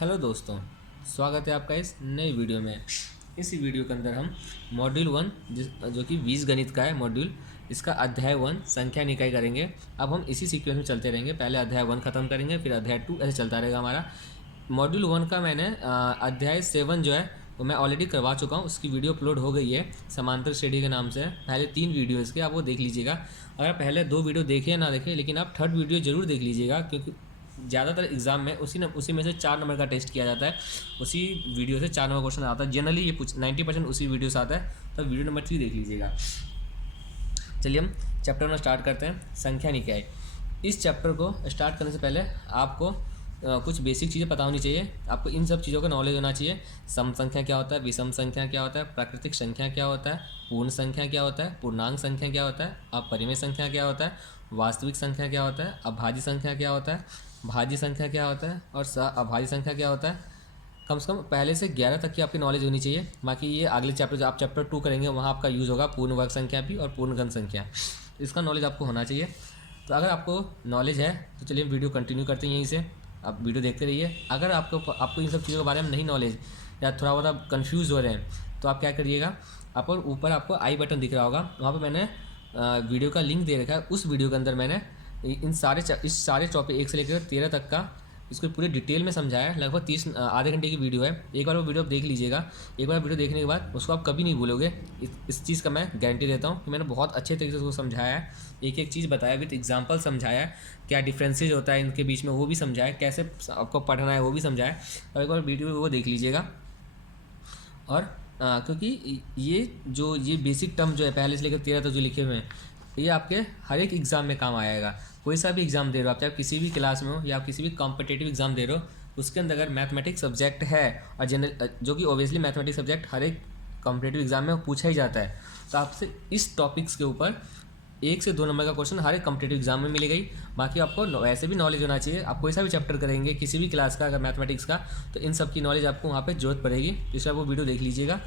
Hello दोस्तों, स्वागत है आपका इस नई वीडियो में। इस वीडियो के अंदर हम मॉड्यूल 1 जो कि बीजगणित का है मॉड्यूल, इसका अध्याय 1 संख्या निकाय करेंगे। अब हम इसी सीक्वेंस में चलते रहेंगे, पहले अध्याय 1 ख़त्म करेंगे, फिर अध्याय 2, ऐसे चलता रहेगा हमारा। मॉड्यूल 1 का मैंने अध्याय 7 जो है वो मैं ऑलरेडी करवा चुका हूँ, उसकी वीडियो अपलोड हो गई है समांतर श्रेणी के नाम से। पहले 3 वीडियो इसके, आप वो देख लीजिएगा। अगर पहले 2 वीडियो देखे ना देखे, लेकिन आप थर्ड वीडियो ज़रूर देख लीजिएगा, क्योंकि ज़्यादातर एग्जाम में उसी में से 4 नंबर का टेस्ट किया जाता है। उसी वीडियो से 4 नंबर क्वेश्चन आता है जनरली, ये 90% उसी वीडियो से आता है। तो वीडियो नंबर 3 देख लीजिएगा। चलिए हम चैप्टर में स्टार्ट करते हैं, संख्या निकाय। इस चैप्टर को स्टार्ट करने से पहले आपको कुछ बेसिक चीज़ें पता होनी चाहिए। आपको इन सब चीज़ों का नॉलेज होना चाहिए। सम संख्या क्या होता है, विषम संख्या क्या होता है, प्राकृतिक संख्या क्या होता है, पूर्ण संख्या क्या होता है, पूर्णांक संख्या क्या होता है, अपरिमेय संख्या क्या होता है, वास्तविक संख्या क्या होता है, अभाज्य संख्या क्या होता है, भाज्य संख्या क्या होता है और अभाज्य संख्या क्या होता है। कम से कम पहले से 11 तक की आपकी नॉलेज होनी चाहिए। बाकी ये अगले चैप्टर जो आप चैप्टर 2 करेंगे वहाँ आपका यूज़ होगा पूर्ण वर्ग संख्या भी और पूर्ण घन संख्या। इसका नॉलेज आपको होना चाहिए। तो अगर आपको नॉलेज है तो चलिए वीडियो कंटिन्यू करते हैं यहीं से। आप वीडियो देखते रहिए। अगर आपको इन सब चीज़ों के बारे में नहीं नॉलेज या थोड़ा बहुत आप कन्फ्यूज़ हो रहे हैं तो आप क्या करिएगा, आप ऊपर आपको आई बटन दिख रहा होगा, वहाँ पर मैंने वीडियो का लिंक दे रखा है। उस वीडियो के अंदर मैंने इस सारे टॉपिक 1 से लेकर 13 तक का इसको पूरे डिटेल में समझाया है। लगभग 30 आधे घंटे की वीडियो है। एक बार वो वीडियो आप देख लीजिएगा। एक बार वीडियो देखने के बाद उसको आप कभी नहीं भूलोगे। इस चीज़ का मैं गारंटी देता हूँ कि मैंने बहुत अच्छे तरीके से उसको समझाया है। एक एक चीज़ बताया, विद एग्जाम्पल समझाया है, क्या डिफरेंसेज होता है इनके बीच में वो भी समझाया, कैसे आपको पढ़ना है वो भी समझाया। और एक बार वीडियो वो देख लीजिएगा। और क्योंकि ये बेसिक टर्म जो है पहले से लेकर 13 तक जो लिखे हुए हैं, ये आपके हर एक एग्ज़ाम में काम आएगा। कोई सा भी एग्ज़ाम दे रहे हो आप, चाहे किसी भी क्लास में हो या आप किसी भी कॉम्पिटिटिव एग्ज़ाम दे रहे हो, उसके अंदर अगर मैथमेटिक्स सब्जेक्ट है और जनरल, जो कि ओबियसली मैथमेटिक्स सब्जेक्ट हर एक कॉम्पिटिटिव एग्ज़ाम में पूछा ही जाता है, तो आपसे इस टॉपिक्स के ऊपर 1 से 2 नंबर का क्वेश्चन हर एक कॉम्पिटिटिव एग्जाम में मिलेगा ही। बाकी आपको वैसे भी नॉलेज होना चाहिए। आप कोई सा भी चैप्टर करेंगे किसी भी क्लास का अगर मैथमेटिक्स का, तो इन सब की नॉलेज आपको वहाँ पे जरूरत पड़ेगी। इसलिए आप वो वीडियो देख लीजिएगा।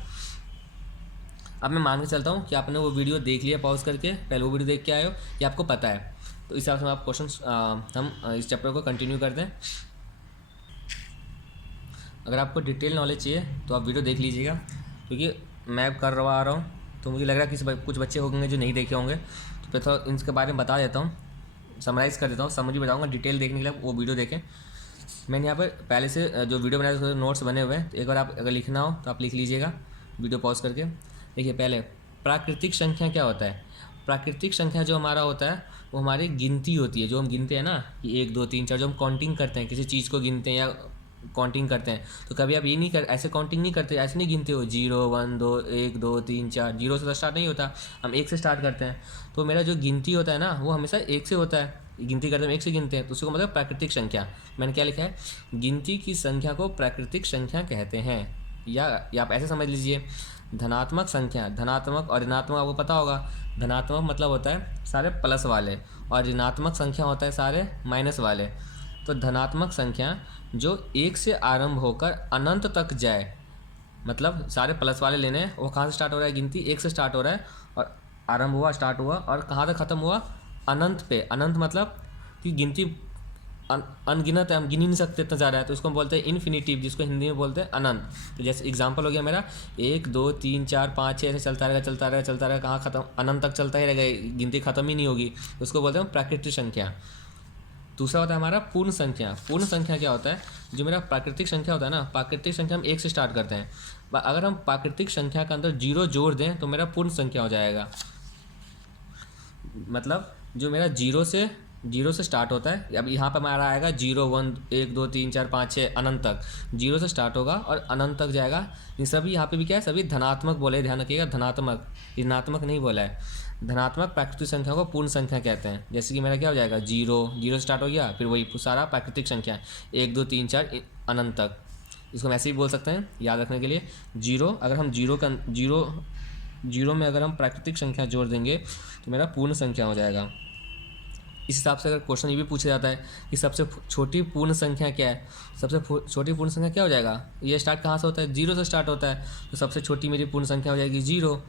अब मैं मान के चलता हूँ कि आपने वो वीडियो देख लिया पॉज करके, पहले वो वीडियो देख के आए हो, ये आपको पता है। तो इस हिसाब से आप क्वेश्चन हम इस चैप्टर को कंटिन्यू करते हैं। अगर आपको डिटेल नॉलेज चाहिए तो आप वीडियो देख लीजिएगा, क्योंकि मैं कर रहा आ रहा हूँ तो मुझे लग रहा है कि कुछ बच्चे होंगे जो नहीं देखे होंगे। तो फिर थोड़ा इनके बारे में बता देता हूँ, समराइज़ कर देता हूँ, समझ बताऊँगा। डिटेल देखने के लिए वो वीडियो देखें। मैंने यहाँ पर पहले से जो वीडियो बनाया उसके नोट्स बने हुए हैं, तो एक बार आप अगर लिखना हो तो आप लिख लीजिएगा वीडियो पॉज करके। देखिए, पहले प्राकृतिक संख्या क्या होता है। प्राकृतिक संख्या जो हमारा होता है वो हमारी गिनती होती है, जो हम गिनते हैं ना कि 1 2 3 4, जो हम काउंटिंग करते हैं, किसी चीज़ को गिनते हैं या काउंटिंग करते हैं, तो कभी आप ये नहीं कर ऐसे काउंटिंग नहीं करते, ऐसे नहीं गिनते हो 0 1 2 1 2 3 4। 0 से तो स्टार्ट नहीं होता, हम 1 से स्टार्ट करते हैं। तो मेरा जो गिनती होता है ना वो हमेशा 1 से होता है। गिनती करते हैं 1 से गिनते हैं, तो उसको मतलब प्राकृतिक संख्या। मैंने क्या लिखा है, गिनती की संख्या को प्राकृतिक संख्या कहते हैं। या आप ऐसे समझ लीजिए, धनात्मक संख्या, धनात्मक और ऋणात्मक आपको पता होगा। धनात्मक मतलब होता है सारे प्लस वाले, और ऋणात्मक संख्या होता है सारे माइनस वाले। तो धनात्मक संख्या जो 1 से आरंभ होकर अनंत तक जाए, मतलब सारे प्लस वाले लेने हैं। वो कहाँ से स्टार्ट हो रहा है, गिनती 1 से स्टार्ट हो रहा है और आरंभ हुआ, स्टार्ट हुआ, और कहाँ तक ख़त्म हुआ, अनंत पे। अनंत मतलब कि गिनती अनगिनत है, हम गिन ही नहीं सकते इतना ज़्यादा है, तो उसको हम बोलते हैं इन्फिनिटिव, जिसको हिंदी में बोलते हैं अनंत। तो जैसे एग्जांपल हो गया मेरा 1 2 3 4 5 6, ऐसे चलता रहेगा चलता रहेगा चलता रहेगा, कहाँ ख़त्म, अनंत तक चलता ही रहेगा, गिनती ख़त्म ही नहीं होगी। उसको बोलते हैं प्राकृतिक संख्या। दूसरा होता है हमारा पूर्ण संख्या। पूर्ण संख्या क्या होता है, जो मेरा प्राकृतिक संख्या होता है ना, प्राकृतिक संख्या हम 1 से स्टार्ट करते हैं। अगर हम प्राकृतिक संख्या के अंदर 0 जोड़ दें तो मेरा पूर्ण संख्या हो जाएगा। मतलब जो मेरा 0 से स्टार्ट होता है, अब यहाँ पर हमारा आएगा 0 1 1 2 3 4 5 6 अनंत तक। 0 से स्टार्ट होगा और अनंत तक जाएगा। ये सभी यहाँ पे भी क्या है, सभी धनात्मक बोले, ध्यान रखिएगा, धनात्मक, ऋणात्मक नहीं बोला है। धनात्मक प्राकृतिक संख्या को पूर्ण संख्या कहते हैं। जैसे कि मेरा क्या हो जाएगा, 0 से स्टार्ट हो गया, फिर वही सारा प्राकृतिक संख्या 1 2 3 4 अनंत तक। इसको हम ऐसे भी बोल सकते हैं याद रखने के लिए। 0, अगर हम 0 में अगर हम प्राकृतिक संख्या जोड़ देंगे तो मेरा पूर्ण संख्या हो जाएगा। इस हिसाब से अगर क्वेश्चन ये भी पूछा जाता है कि सबसे छोटी पूर्ण संख्या क्या है, सबसे छोटी पूर्ण संख्या क्या हो जाएगा, ये स्टार्ट कहाँ से होता है, 0 से स्टार्ट होता है, तो सबसे छोटी मेरी पूर्ण संख्या हो जाएगी 0।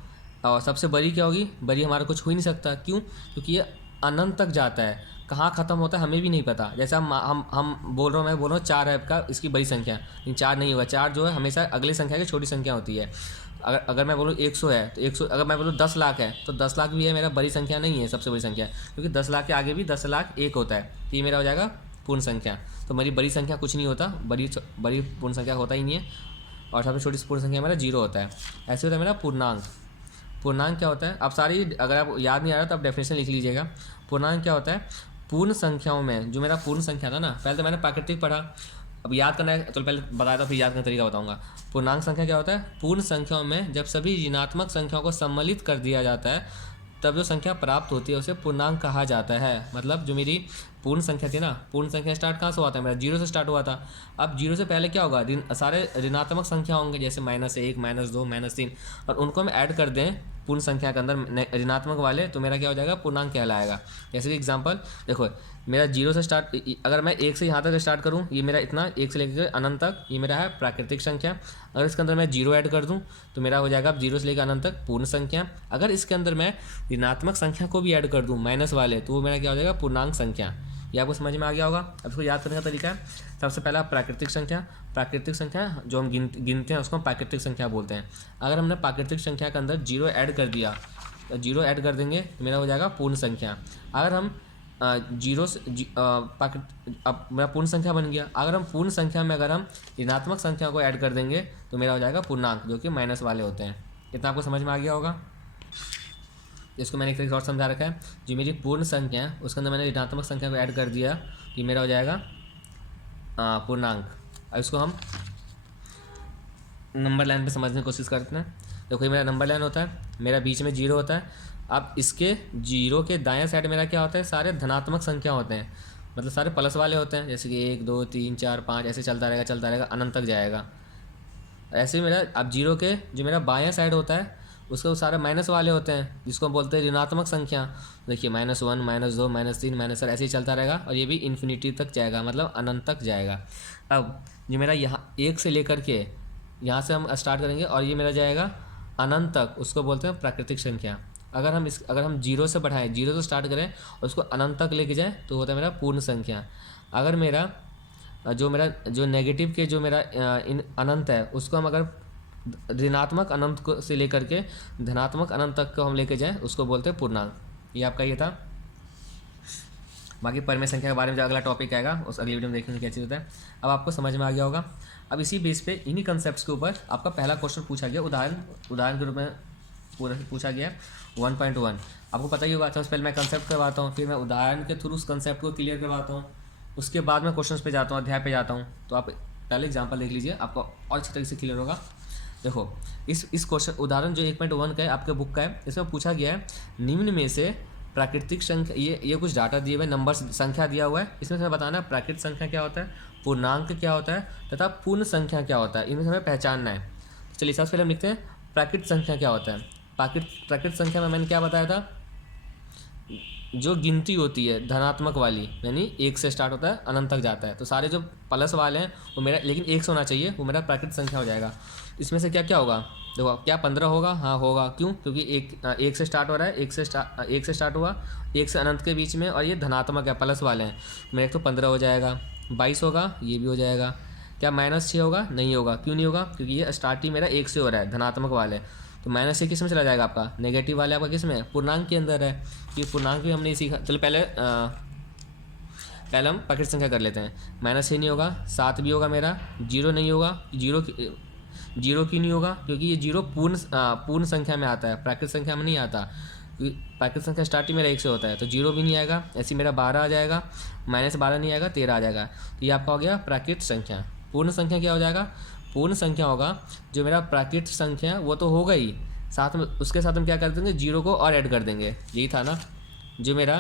और सबसे बड़ी क्या होगी, बड़ी हमारा कुछ हो ही नहीं सकता। क्यों, क्योंकि ये अनंत तक जाता है। कहाँ ख़त्म होता है हमें भी नहीं पता। जैसे हम बोल रहा हूँ, मैं बोल रहा हूँ 4 है आपका, इसकी बड़ी संख्या, लेकिन 4 नहीं होगा। 4 जो है हमेशा अगली संख्या की छोटी संख्या होती है। अगर मैं बोलूँ 100 है तो 100, अगर मैं बोलूँ 10 लाख है तो 10 लाख भी है मेरा बड़ी संख्या नहीं है, सबसे बड़ी संख्या, क्योंकि 10 लाख के आगे भी 10 लाख एक होता है, तो ये मेरा हो जाएगा पूर्ण संख्या। तो मेरी बड़ी संख्या कुछ नहीं होता, बड़ी पूर्ण संख्या होता ही नहीं है, और सबसे छोटी पूर्ण संख्या मेरा 0 होता है। ऐसे होता है मेरा पूर्णांक। पूर्णांक क्या होता है, आप सारी, अगर आप याद नहीं आ रहा तो आप डेफिनेशन लिख लीजिएगा। पूर्णांक क्या होता है, पूर्ण संख्याओं में जो मेरा पूर्ण संख्या था ना, पहले तो मैंने प्राकृतिक पढ़ा, अब याद करना है तो पहले बताया था, फिर याद करने का तरीका बताऊंगा। पूर्णांक संख्या क्या होता है, पूर्ण संख्याओं में जब सभी ऋणात्मक संख्याओं को सम्मिलित कर दिया जाता है तब जो संख्या प्राप्त होती है उसे पूर्णांक कहा जाता है। मतलब जो मेरी पूर्ण संख्या थी ना, पूर्ण संख्या स्टार्ट कहाँ से हुआ था, मेरा 0 से स्टार्ट हुआ था। अब 0 से पहले क्या होगा, सारे ऋणात्मक संख्या होंगे, जैसे -1, -2, -3, और उनको हम ऐड कर दें पूर्ण संख्या के अंदर ऋणात्मक वाले, तो मेरा क्या हो जाएगा, पूर्णांक कहलाएगा। जैसे कि एग्जांपल देखो, मेरा 0 से स्टार्ट, अगर मैं 1 से यहाँ तक स्टार्ट करूँ, ये मेरा इतना 1 से लेकर अनंत तक, ये मेरा है प्राकृतिक संख्या। अगर इसके अंदर मैं 0 ऐड कर दूँ तो मेरा हो जाएगा 0 से लेकर अनंत तक पूर्ण संख्या। अगर इसके अंदर मैं ऋणात्मक संख्या को भी ऐड कर दूँ माइनस वाले, तो वो मेरा क्या हो जाएगा, पूर्णांक संख्या। ये आपको समझ में आ गया होगा। अब इसको याद करने का तरीका है, सबसे पहला प्राकृतिक संख्या। प्राकृतिक संख्या जो हम गिनते हैं उसको हम प्राकृतिक संख्या बोलते हैं। अगर हमने प्राकृतिक संख्या के अंदर 0 ऐड कर दिया, 0 ऐड कर देंगे तो मेरा हो जाएगा पूर्ण संख्या। अगर हम 0 से अब मेरा पूर्ण संख्या बन गया। अगर हम पूर्ण संख्या में अगर हम ऋणात्मक संख्या को ऐड कर देंगे तो मेरा हो जाएगा पूर्णांक, जो कि माइनस वाले होते हैं। इतना आपको समझ में आ गया होगा। इसको मैंने एक तरीके और समझा रखा है, जो मेरी पूर्ण संख्या है उसके अंदर मैंने ऋणात्मक संख्या को ऐड कर दिया, ये मेरा हो जाएगा पूर्णांक। अब इसको हम नंबर लाइन पे समझने की कोशिश करते हैं। देखो ये मेरा नंबर लाइन होता है, मेरा बीच में 0 होता है। अब इसके 0 के दाएं साइड मेरा क्या होता है, सारे धनात्मक संख्या होते हैं, मतलब सारे प्लस वाले होते हैं, जैसे कि 1, 2, 3, 4, 5 ऐसे चलता रहेगा अनंत तक जाएगा। ऐसे ही मेरा अब 0 के जो मेरा बायां साइड होता है उसके वो सारे माइनस वाले होते हैं, जिसको हम बोलते हैं ऋणात्मक संख्या। देखिए -1, -2, -3, -4 ऐसे ही चलता रहेगा, और ये भी इन्फिनिटी तक जाएगा, मतलब अनंत तक जाएगा। अब जो मेरा यहाँ 1 से लेकर के यहाँ से हम स्टार्ट करेंगे और ये मेरा जाएगा अनंत तक, उसको बोलते हैं प्राकृतिक संख्या। अगर हम 0 से बढ़ाएं, 0 से स्टार्ट करें और उसको अनंत तक लेके जाएं तो होता है मेरा पूर्ण संख्या। अगर मेरा जो नेगेटिव के जो मेरा अनंत है उसको हम अगर ऋणात्मक अनंत को से लेकर के धनात्मक अनंत तक को हम लेके जाएं उसको बोलते हैं पूर्णांक। ये आपका ये था। बाकी परिमेय संख्या के बारे में जो अगला टॉपिक आएगा उस अगली वीडियो में देखेंगे क्या चीज़ होता है। अब आपको समझ में आ गया होगा। अब इसी बेस पे इन्हीं कंसेप्ट्स के ऊपर आपका पहला क्वेश्चन पूछा गया, उदाहरण के रूप में पूरा पूछा गया 1.1। आपको पता ही होगा। सबसे पहले मैं कंसेप्ट करवाता हूँ, फिर मैं उदाहरण के थ्रू उस कंसेप्ट को क्लियर करवाता हूँ, उसके बाद मैं क्वेश्चन पे जाता हूँ, अध्याय पे जाता हूँ। तो आप पहले एग्जाम्पल देख लीजिए, आपको और अच्छी तरीके से क्लियर होगा। देखो इस क्वेश्चन उदाहरण जो 1.1 का है आपके बुक का है, इसमें पूछा गया है निम्न में से प्राकृतिक संख्या, ये कुछ डाटा दिए हुए, नंबर संख्या दिया हुआ है, इसमें हमें बताना है प्राकृतिक संख्या क्या होता है, पूर्णांक क्या होता है तथा पूर्ण संख्या क्या होता है, इनमें हमें पहचानना है। तो चलिए सबसे पहले हम लिखते हैं प्राकृतिक संख्या क्या होता है। प्राकृतिक संख्या में मैंने क्या बताया था, जो गिनती होती है धनात्मक वाली, यानी 1 से स्टार्ट होता है अनंत तक जाता है, तो सारे जो प्लस वाले हैं वो मेरा, लेकिन 1 से होना चाहिए, वो मेरा प्राकृतिक संख्या हो जाएगा। इसमें से क्या क्या होगा, देखो क्या 15 होगा, हाँ होगा। क्यों, क्योंकि एक से स्टार्ट हो रहा है, एक से स्टार्ट हुआ, 1 से अनंत के बीच में, और ये धनात्मक है, प्लस वाले हैं, मेरा तो 15 हो जाएगा। 22 होगा, ये भी हो जाएगा। क्या -6 होगा, नहीं होगा। क्यों नहीं होगा, क्योंकि ये स्टार्टिंग मेरा 1 से हो रहा है, धनात्मक वाले, तो -6 किस में चला जाएगा आपका, नेगेटिव वाले आपका किस में, पूर्णांक के अंदर है। ये पूर्णांक भी हमने सीखा। चलो पहले हम प्राकृतिक संख्या कर लेते हैं। -6 नहीं होगा, 7 भी होगा मेरा, 0 नहीं होगा, 0 क्यों नहीं होगा, क्योंकि ये 0 पूर्ण संख्या में आता है, प्राकृतिक संख्या में नहीं आता। प्राकृतिक संख्या स्टार्टिंग मेरा 1 से होता है, तो 0 भी नहीं आएगा। ऐसे मेरा 12 आ जाएगा, -12 नहीं आएगा, 13 आ जाएगा। तो ये आपका हो गया प्राकृतिक संख्या। पूर्ण संख्या क्या हो जाएगा, पूर्ण संख्या होगा जो मेरा प्राकृतिक संख्या वो तो होगा ही, साथ में उसके साथ हम क्या कर देंगे, 0 को और ऐड कर देंगे। यही था ना, जो मेरा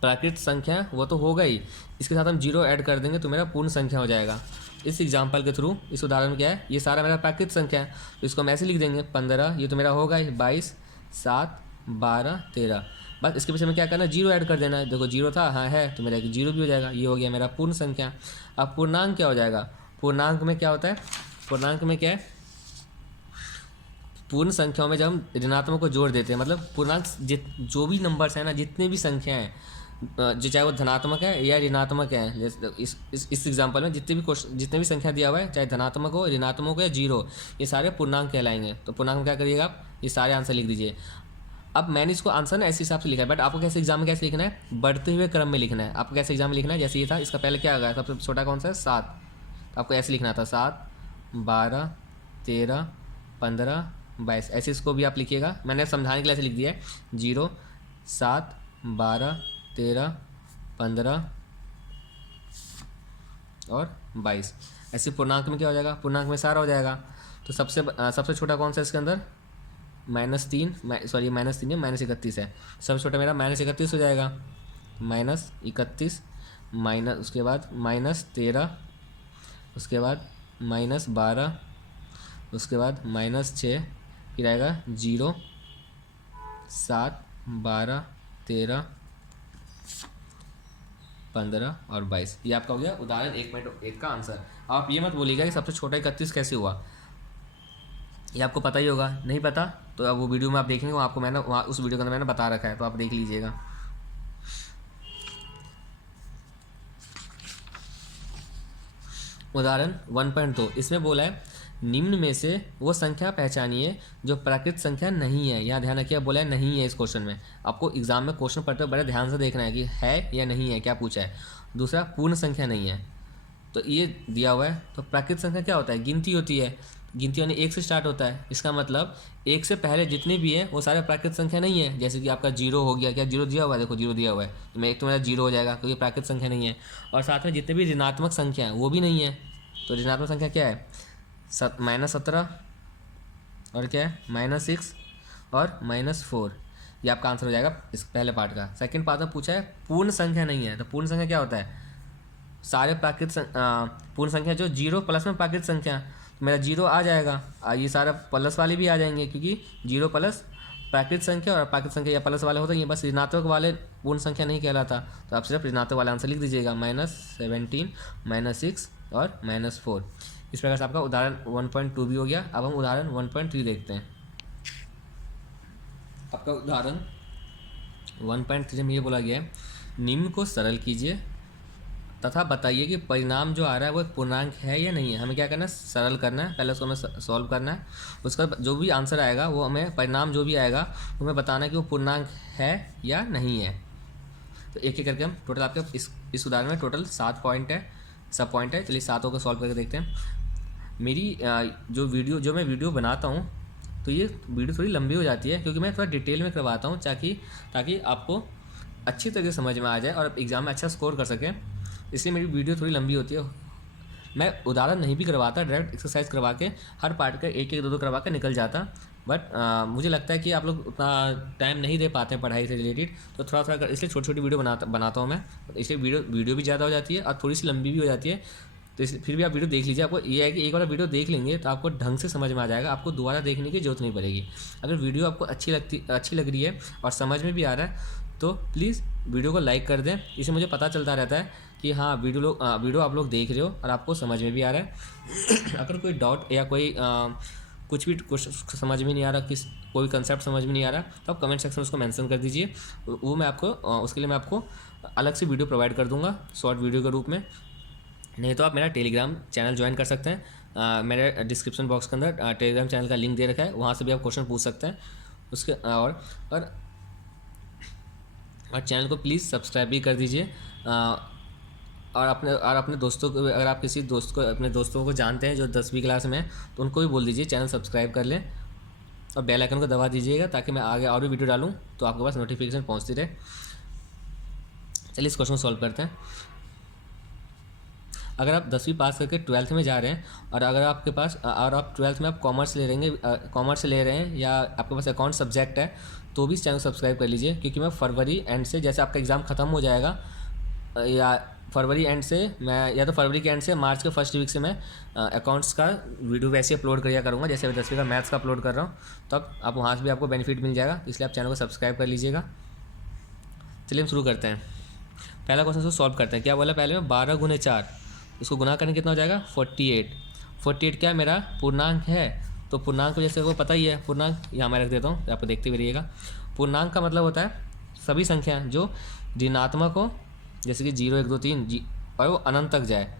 प्राकृतिक संख्या वो तो होगा ही, इसके साथ हम 0 ऐड कर देंगे तो मेरा पूर्ण संख्या हो जाएगा। इस एग्जाम्पल के थ्रू, इस उदाहरण में क्या है, ये सारा मेरा प्राकृतिक संख्या है, तो इसको हम ऐसे लिख देंगे 15, ये तो मेरा होगा ही, 22, 7, 12, 13। बस इसके पीछे में क्या करना है, 0 ऐड कर देना है। देखो 0 था, हाँ है, तो मेरा 0 भी हो जाएगा। ये हो गया मेरा पूर्ण संख्या। अब पूर्णांक क्या हो जाएगा, पूर्णांक में क्या होता है, पूर्णांक में क्या है, पूर्ण संख्याओं में जब हम ऋणात्मक को जोड़ देते हैं, मतलब पूर्णांक जो भी नंबर्स हैं ना, जितने भी संख्या हैं, जो चाहे वो धनात्मक है या ऋणात्मक है, जैसे इस एग्जांपल में जितने भी संख्या दिया हुआ है, चाहे धनात्मक हो, ऋणात्मक हो या जीरो, ये सारे पूर्णांक कहलाएंगे। तो पूर्णांक में क्या करिएगा आप, ये सारे आंसर लिख दीजिए। अब मैंने इसको आंसर ना ऐसे हिसाब से लिखा है, बट आपको कैसे एग्जाम में कैसे लिखना है, बढ़ते हुए क्रम में लिखना है। आपको कैसे एग्जाम में लिखना है, जैसे ये था, इसका पहले क्या आ गया, सबसे छोटा कौन सा है, 7, तो आपको ऐसे लिखना था 7, 12, 13, 15, 22, ऐसे इसको भी आप लिखिएगा। मैंने समझाने के लिए ऐसे लिख दिया है 0, 7, 12, 13, 15 और 22। ऐसे पूर्णांक में क्या हो जाएगा, पूर्णांक में सारा हो जाएगा। तो सबसे छोटा कौन सा है इसके अंदर, -3, सॉरी -3 है, -31 है। सबसे छोटा मेरा -31 हो जाएगा, -31, माइनस उसके बाद -13, उसके बाद -12, उसके बाद -6, फिर आएगा 0, 7, 12, 13, 15 और 22। ये आपका हो गया उदाहरण 1.1 का आंसर। आप ये मत बोलिएगा कि सबसे छोटा 31 कैसे हुआ, ये आपको पता ही होगा। नहीं पता तो अब वो वीडियो में आप देखेंगे, वहाँ आपको मैंने वहाँ उस वीडियो के अंदर मैंने बता रखा है, तो आप देख लीजिएगा। उदाहरण 1.2, इसमें बोला है निम्न में से वो संख्या पहचानिए जो प्राकृत संख्या नहीं है। यहाँ ध्यान रखिए, बोला है नहीं है। इस क्वेश्चन में आपको एग्जाम में क्वेश्चन पढ़ते हुए बड़े ध्यान से देखना है कि है या नहीं है, क्या पूछा है। दूसरा, पूर्ण संख्या नहीं है, तो ये दिया हुआ है। तो प्राकृत संख्या क्या होता है, गिनती होती है। गिनती यानी 1 से स्टार्ट होता है, इसका मतलब 1 से पहले जितने भी हैं वो सारे प्राकृत संख्या नहीं है। जैसे कि आपका 0 हो गया, क्या 0 दिया हुआ है, देखो 0 दिया हुआ है, तो मैं एक तो मेरा 0 हो जाएगा क्योंकि प्राकृत संख्या नहीं है। और साथ में जितने भी ऋणात्मक संख्या हैं वो भी नहीं है। तो ऋणात्मक संख्या क्या है, -17 और क्या है -6 और -4। ये आपका आंसर हो जाएगा इस पहले पार्ट का। सेकंड पार्ट में पूछा है पूर्ण संख्या नहीं है, तो पूर्ण संख्या क्या होता है, सारे प्राकृत पूर्ण संख्या जो 0 प्लस में प्राकृत संख्या, तो मेरा 0 आ जाएगा। ये सारा प्लस वाले भी आ जाएंगे क्योंकि 0 प्लस प्राकृत संख्या और प्राकृत संख्या या प्लस वाले होते हैं, बस ऋणात्मक वाले पूर्ण संख्या नहीं कहलाता। तो आप सिर्फ ऋणात्मक वाला आंसर लिख दीजिएगा, -17, -6 और -4। इस प्रकार से आपका उदाहरण 1.2 भी हो गया। अब हम उदाहरण 1.3 देखते हैं। आपका उदाहरण 1.3 में ये बोला गया है निम्न को सरल कीजिए तथा बताइए कि परिणाम जो आ रहा है वो एक पूर्णांक है या नहीं है। हमें क्या करना है, सरल करना है, पहले उसको हमें सॉल्व करना है। उसका जो भी आंसर आएगा वो हमें, परिणाम जो भी आएगा वो हमें बताना है कि वो पूर्णांक है या नहीं है। तो एक एक करके हम टोटल, आपके इस उदाहरण में टोटल 7 पॉइंट है, सब पॉइंट है। चलिए 7 को सॉल्व करके देखते हैं। मेरी जो मैं वीडियो बनाता हूँ तो ये वीडियो थोड़ी लंबी हो जाती है क्योंकि मैं थोड़ा डिटेल में करवाता हूँ ताकि आपको अच्छी तरह से समझ में आ जाए और एग्ज़ाम में अच्छा स्कोर कर सकें। इसलिए मेरी वीडियो थोड़ी लंबी होती है। मैं उदाहरण नहीं भी करवाता, डायरेक्ट एक्सरसाइज करवा के हर पार्ट का एक एक दो करवा के निकल जाता। बट मुझे लगता है कि आप लोग उतना टाइम नहीं दे पाते हैं पढ़ाई से रिलेटेड, तो थोड़ा थोड़ा इसलिए छोटी छोटी वीडियो बनाता हूँ मैं। इसलिए वीडियो भी ज़्यादा हो जाती है और थोड़ी सी लंबी भी हो जाती है। तो इसलिए फिर भी आप वीडियो देख लीजिए। आपको ये है कि एक बार वीडियो देख लेंगे तो आपको ढंग से समझ में आ जाएगा, आपको दोबारा देखने की जरूरत नहीं पड़ेगी। अगर वीडियो आपको अच्छी लग रही है और समझ में भी आ रहा है तो प्लीज़ वीडियो को लाइक कर दें। इससे मुझे पता चलता रहता है कि हाँ वीडियो आप लोग देख रहे हो और आपको समझ में भी आ रहा है। अगर कोई डाउट या कोई कुछ समझ में नहीं आ रहा, कोई कंसेप्ट समझ में नहीं आ रहा, तो आप कमेंट सेक्शन में उसको मेंशन कर दीजिए। वो मैं आपको उसके लिए मैं आपको अलग से वीडियो प्रोवाइड कर दूंगा शॉर्ट वीडियो के रूप में। नहीं तो आप मेरा टेलीग्राम चैनल ज्वाइन कर सकते हैं। मेरे डिस्क्रिप्शन बॉक्स के अंदर टेलीग्राम चैनल का लिंक दे रखा है, वहाँ से भी आप क्वेश्चन पूछ सकते हैं उसके। और चैनल को प्लीज़ सब्सक्राइब भी कर दीजिए। और अपने दोस्तों को, अगर आप किसी दोस्त को, अपने दोस्तों को जानते हैं जो 10वीं क्लास में है, तो उनको भी बोल दीजिए चैनल सब्सक्राइब कर लें और बेल आइकन को दबा दीजिएगा ताकि मैं आगे और भी वीडियो डालूँ तो आपके पास नोटिफिकेशन पहुँचती रहे। चलिए इस क्वेश्चन सॉल्व करते हैं। अगर आप 10वीं पास करके 12th में जा रहे हैं और अगर आपके पास और आप 12th में आप कॉमर्स ले रहे हैं या आपके पास अकाउंट सब्जेक्ट है, तो भी इस चैनल को सब्सक्राइब कर लीजिए क्योंकि मैं फरवरी एंड से, जैसे आपका एग्ज़ाम ख़त्म हो जाएगा या फरवरी एंड से, मैं या तो फरवरी के एंड से मार्च के फर्स्ट वीक से मैं अकाउंट्स का वीडियो वैसे अपलोड किया करूँगा जैसे मैं 10वीं का मैथ्स का अपलोड कर रहा हूँ। तब आप वहाँ से भी आपको बेनिफिट मिल जाएगा, इसलिए आप चैनल को सब्सक्राइब कर लीजिएगा। चलिए हम शुरू करते हैं। पहला क्वेश्चन इसको सॉल्व करते हैं। क्या बोला पहले में, 12 × 4, इसको गुना करने कितना हो जाएगा 48। 48 क्या मेरा पूर्णांक है, तो पूर्णांक जैसे को पता ही है, पूर्णांक यहाँ मैं रख देता हूँ, आपको देखते हुए रहिएगा। पूर्णांक का मतलब होता है सभी संख्या जो ऋणात्मक हो, जैसे कि 0 1 2 3 और वो अनंत तक जाए।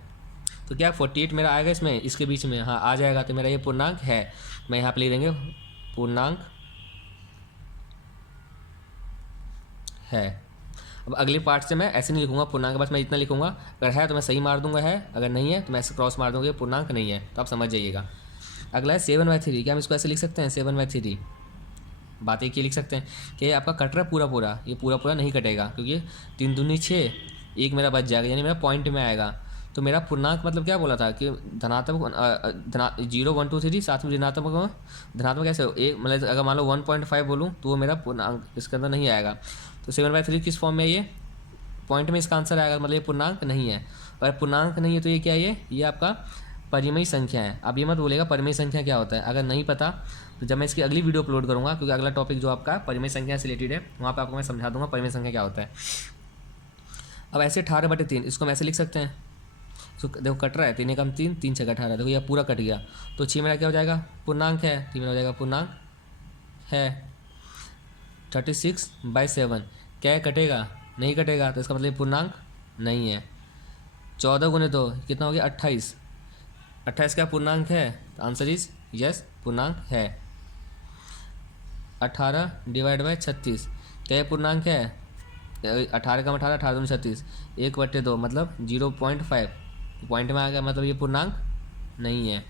तो क्या 48 मेरा आएगा इसमें, इसके बीच में, हाँ आ जाएगा। तो मेरा ये पूर्णांक है, मैं यहाँ पे लिख देंगे पूर्णांक है। अब अगली पार्ट से मैं ऐसे नहीं लिखूंगा पूर्णांक, बस मैं इतना लिखूंगा, अगर है तो मैं सही मार दूंगा है, अगर नहीं है तो मैं ऐसे क्रॉस मार दूंगा, पूर्णांक नहीं है। तो आप समझ जाइएगा। अगला है 7/3। क्या हम इसको ऐसे लिख सकते हैं 7/3? बात एक ही लिख सकते हैं कि आपका कट रहा है पूरा पूरा, ये पूरा पूरा नहीं कटेगा क्योंकि 3 दूनी 6, एक मेरा बच जाएगा, यानी मेरा पॉइंट में आएगा। तो मेरा पूर्णांक मतलब क्या बोला था कि धनात्मक 0 1 2 3, साथ में धनात्मक कैसे हो, एक मतलब अगर मान लो 1.5 बोलूँ तो वो मेरा पूर्णांक इसके अंदर नहीं आएगा। तो 7/3 किस फॉर्म में, ये पॉइंट में इसका आंसर आएगा, मतलब ये पूर्णांक नहीं है। अगर पूर्णांक नहीं है तो ये क्या है, ये आपका परिमेय संख्या है। अब ये मत बोलेगा परिमेय संख्या क्या होता है, अगर नहीं पता तो जब मैं इसकी अगली वीडियो अपलोड करूँगा, क्योंकि अगला टॉपिक जो आपका परिमेय संख्या से रिलेटेड है, वहाँ पे आपको मैं समझा दूंगा परिमेय संख्या क्या होता है। अब ऐसे 18/3 इसको हम ऐसे लिख सकते हैं। तो देखो कट रहा है, 3 एकम 3, 3 6 18, देखो यह पूरा कट गया। तो 6 मेरा क्या हो जाएगा, पूर्णांक है, 3 मेरा हो जाएगा पूर्णांक है। 36/7 क्या है, कटेगा नहीं कटेगा, तो इसका मतलब पूर्णांक नहीं है। 14 गुने 2 कितना हो गया 28, 28 क्या पूर्णांक है, तो आंसर इज यस, पूर्णांक है। 18/36 क्या ये पूर्णांक है, 18 का 18, 18 दूनी 36, 1/2 मतलब 0.5 पॉइंट में आ गया, मतलब ये पूर्णांक नहीं है।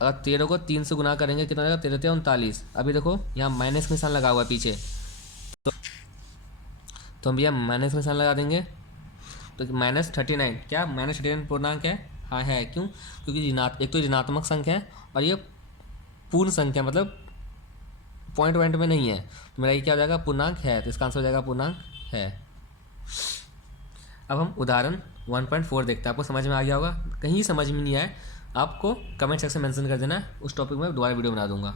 अगर 13 को 3 से गुना करेंगे कितना आएगा, 13 39। अभी देखो यहाँ माइनस का निशान लगा हुआ है पीछे, तो हम भैया माइनस का निशान लगा देंगे। तो -39 क्या -39 पूर्णांक है, हाँ है। क्यों, क्योंकि एक तो ऋणात्मक संख्या है और ये पूर्ण संख्या मतलब पॉइंट में नहीं है, तो मेरा ये क्या हो जाएगा, पूर्णांक है। तो इसका आंसर हो जाएगा पूर्णांक है। अब हम उदाहरण 1.4 देखते हैं। आपको समझ में आ गया होगा, कहीं समझ में नहीं आए आपको कमेंट सेक्शन में मेंशन कर देना है, उस टॉपिक में दोबारा वीडियो बना दूंगा।